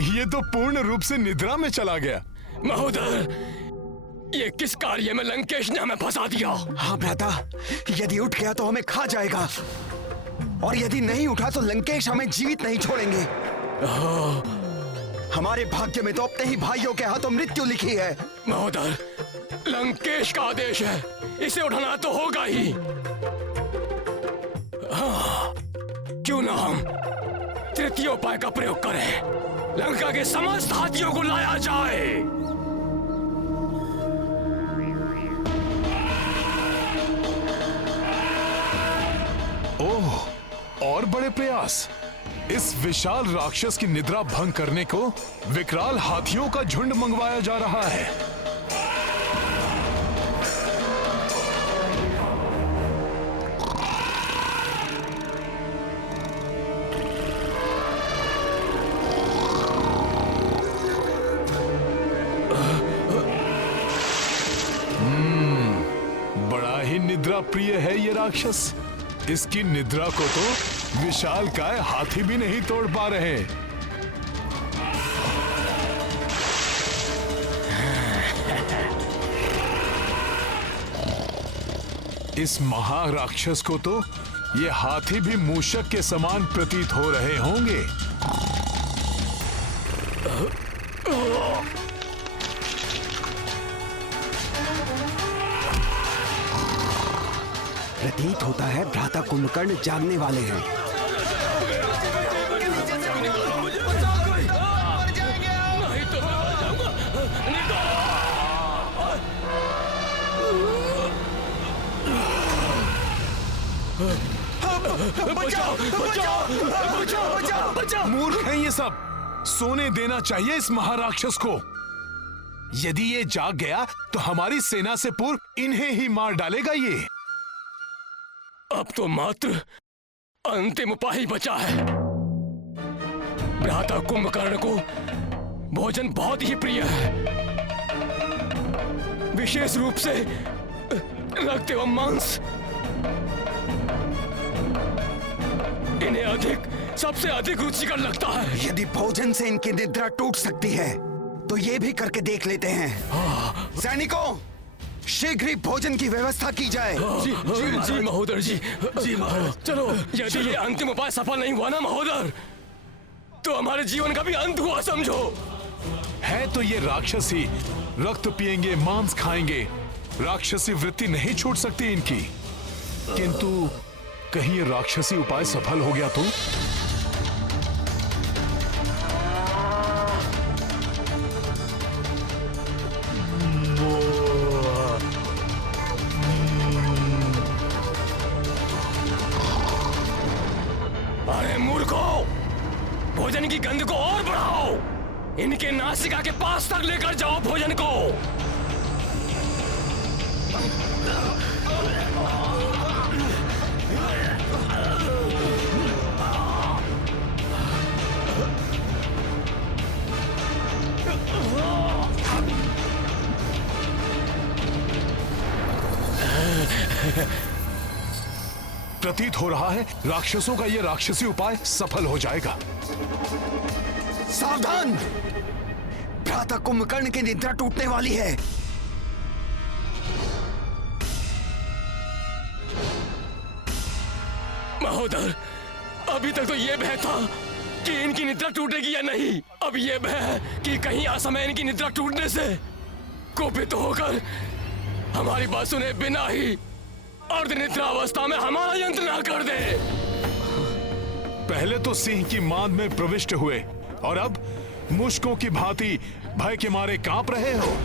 ये तो पूर्ण रूप से निद्रा में चला गया। महोदय, ये किस कार्य में लंकेश ने हमें फंसा दिया? हाँ भ्राता, यदि उठ गया तो हमें खा जाएगा, और यदि नहीं उठा तो लंकेश हमें जीवित नहीं छोड़ेंगे। हमारे भाग्य में तो अपने ही भाइयों के हाथों मृत्यु लिखी है। महोदय, लंकेश का आदेश है, इसे उठाना तो होगा ही। क्यों ना हम तृतीय उपाय का प्रयोग करें, लंका के समस्त हाथियों को लाया जाए। ओह, और बड़े प्रयास। इस विशाल राक्षस की निद्रा भंग करने को विकराल हाथियों का झुंड मंगवाया जा रहा है। बड़ा ही निद्रा प्रिय है ये राक्षस। इसकी निद्रा को तो विशालकाय हाथी भी नहीं तोड़ पा रहे। इस महाराक्षस को तो ये हाथी भी मूषक के समान प्रतीत हो रहे होंगे। प्रतीत होता है भ्राता कुंभकर्ण जागने वाले हैं। मूर्ख हैं ये सब। सोने देना चाहिए इस महाराक्षस को। यदि ये जाग गया तो हमारी सेना से पूर्व इन्हें ही मार डालेगा ये। अब तो मात्र अंतिम उपाय ही बचा है। भ्राता कुंभकर्ण को भोजन बहुत ही प्रिय है, विशेष रूप से रक्त एवं मांस। इन्हें सबसे अधिक रुचिकर लगता है। यदि भोजन से इनकी निद्रा टूट सकती है तो ये भी करके देख लेते हैं। सैनिकों, शीघ्र ही भोजन की व्यवस्था की जाए। जी महोदय जी। जी महाराज। चलो, यदि ये अंतिम उपाय सफल नहीं हुआ ना महोदय, तो हमारे जीवन का भी अंत हुआ समझो। है तो ये राक्षसी, रक्त पिएंगे, मांस खाएंगे, राक्षसी वृत्ति नहीं छूट सकती इनकी। किंतु कहीं ये राक्षसी उपाय सफल हो गया तो? अरे मूर्खों, भोजन की गंध को और बढ़ाओ। इनके नासिका के पास तक लेकर जाओ भोजन को। प्रतीत हो रहा है राक्षसों का यह राक्षसी उपाय सफल हो जाएगा। सावधान, भ्राता कुंभकर्ण की निद्रा टूटने वाली है। महोदय, अभी तक तो ये भय था कि इनकी निद्रा टूटेगी या नहीं। अब ये भय है कि कहीं असमय इनकी निद्रा टूटने से कुपित होकर हमारी बात सुने बिना ही अर्धनिद्रा अवस्था में हमारा यंत्र ना कर दे। पहले तो सिंह की मांद में प्रविष्ट हुए और अब मुश्कों की भांति भय के मारे कांप रहे हो।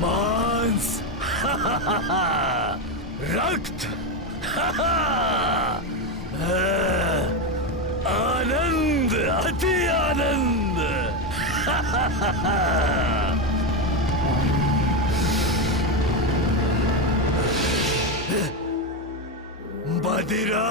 मांस, रक्त, आनंद, अति आनंद। मदिरा।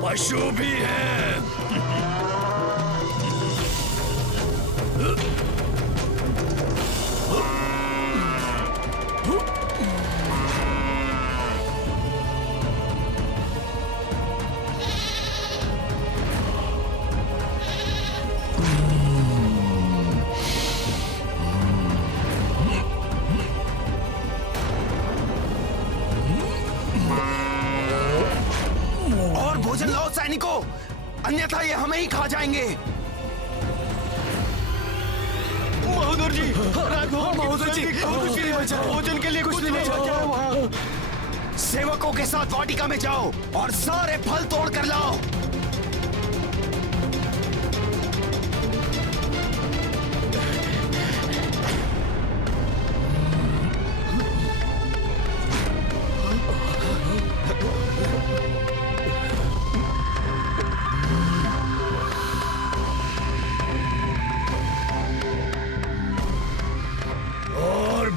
पशु भी है। और भोजन लाओ सैनिकों, अन्यथा ये हमें ही खा जाएंगे। महोदर जी, महोदर जी, भोजन के लिए कुछ नहीं बचा। सेवकों के साथ वाटिका में जाओ और सारे फल तोड़ कर लाओ।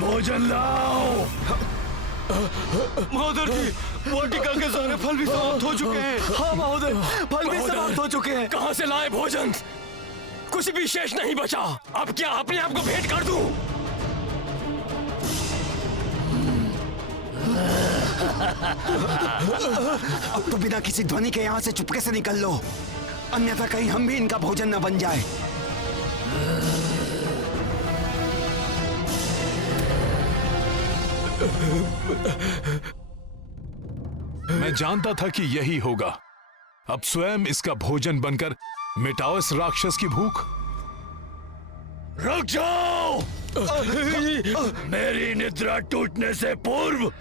भोजन लाओ। महोदर जी, वाटिका के सारे फल भी समाप्त हो चुके हैं। हाँ महोदय, फल भी समाप्त हो चुके हैं। कहाँ से लाए भोजन? कुछ भी शेष नहीं बचा। अब क्या अपने आप को भेंट कर दूं? अब तो बिना किसी ध्वनि के यहाँ से चुपके से निकल लो, अन्यथा कहीं हम भी इनका भोजन न बन जाए। मैं जानता था कि यही होगा। अब स्वयं इसका भोजन बनकर मिटाओ इस राक्षस की भूख। रुक जाओ! मेरी निद्रा टूटने से पूर्व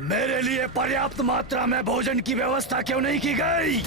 मेरे लिए पर्याप्त मात्रा में भोजन की व्यवस्था क्यों नहीं की गई?